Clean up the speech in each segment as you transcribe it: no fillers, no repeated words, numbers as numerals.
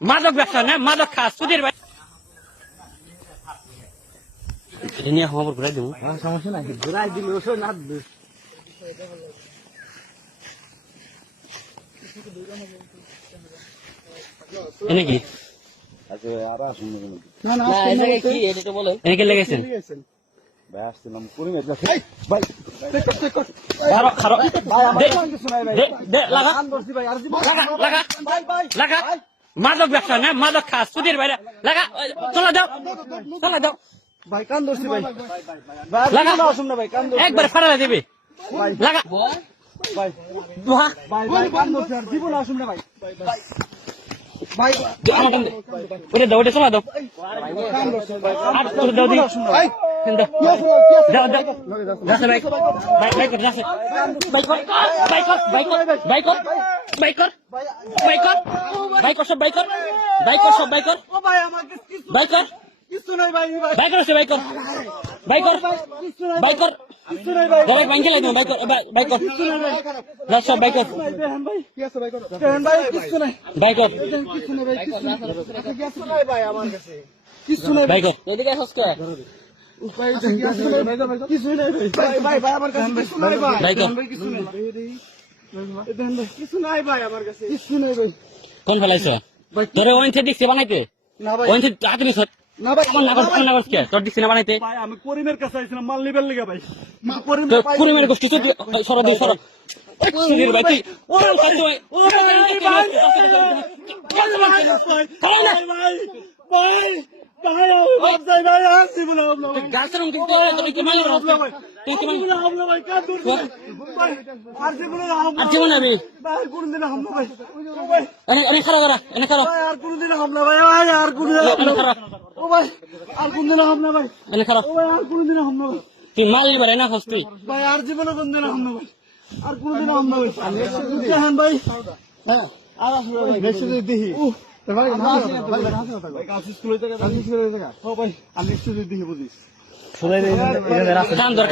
মাদক ব্যবসা না মাদক খাস সুধীর ভাই এটা নিয়ে খবর ঘুরাই দিব সমস্যা নাই ঘুরাই দিল না এনে কি আচ্ছা আর আসুন না না কি এটা তো বলো এনে কি লেগেছেন ভাই আসছিলাম পুরি মেট ভাই খারো খারো দে লাগা লাগা লাগা মাদক ব্যবসা না মাদক খাস সুধীর ভাই লাগা চলে দাও ভাই কান ধরছি ভাই লাগা আসুন না ভাই কান ধরছি একবার ফাড়া দিবি লাগা ভাই ভাই কান ধরছি আর জীবন আসুন না ভাই ভাই ওরে দাও ওটা চলে দাও কান ধরছি ভাই আর তোর দাও দি ভাই দাও যাচ্ছে বাইক কর যাচ্ছে বাইক কর সব বাইক কর ও ভাই আমাকে কিছু নাই ভাই কিছু নাই ভাই ডাইরেক্ট ব্যাংকে লাগবে বাইক কর যা সব বাইক কর দেন ভাই কি আছে ভাই দেন ভাই কিছু নাই বাইক কর কিছু নাই ভাই কিছু নাই ভাই আমার কাছে কিছু নাই বাইক কর এদিকে আসছ কে কিছু নাই ভাই ভাই আমার কাছে কিছু নাই ভাই বাইক কর কিছু নাই দেন ভাই কিছু নাই ভাই আমার কাছে কিছু নাই ভাই কোন ফেলাইছ তোরে ওইন থেকে দেখতে বানাইতে না ভাই ওইন থেকে আতনি সত না ভাই না করছ কে তোর দেখতে না বানাইতে ভাই আমি করিমের কাছে আইছিলাম মাল নিবেল লাগা ভাই করিম তো কুরমের গোষ্ঠী সর সুধীর ভাই তুই ওর কাছে ও ভাই ভাই ভাই আসি বলো গাছরম কিন্তু তুই কি মালি তুই কি মালি ভাই কান দূর ভাই আর জীবনে আর জীবন আমি ভাই কোনদিন হামলা ভাই এনে খারাপ করা এনে খারাপ ভাই আর কোনদিন হামলা ভাই আর কোনদিন এনে খারাপ ও ভাই আর কোনদিন হামলা ভাই এনে খারাপ ও ভাই আর কোনদিন হামলা ভাই তুই মালি বারে না হস্তি ভাই আর জীবনে কোনদিন হামলা ভাই আর কোনদিন হামলা ভাই জাহান ভাই হ্যাঁ আর আসলে ভাই বেশি দেখি ভাই না ভাই ভাই কাজ স্কুলে থেকে ও ভাই আমি স্কুলে দেখি বুঝিস কান্দর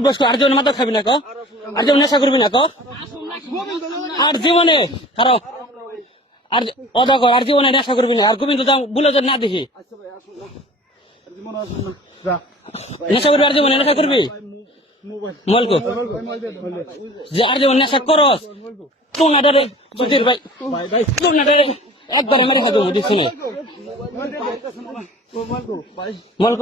বসো আর জীবনে মাথা খাবি না কো আর জীবনে নেশা করবি না কো আর জীবনে খারাপ আর অদা কর আর জীবনে নেশা করবি না আর গোবিন্দ বলে না দেখি নেশা করবি আর জীবনে নেশা করবি মলকো যে আর জীবনে নেশা করস টুনাডারে সুধীর ভাই টুনাডারে একবারে মেরে খাবো দিছি না মলকো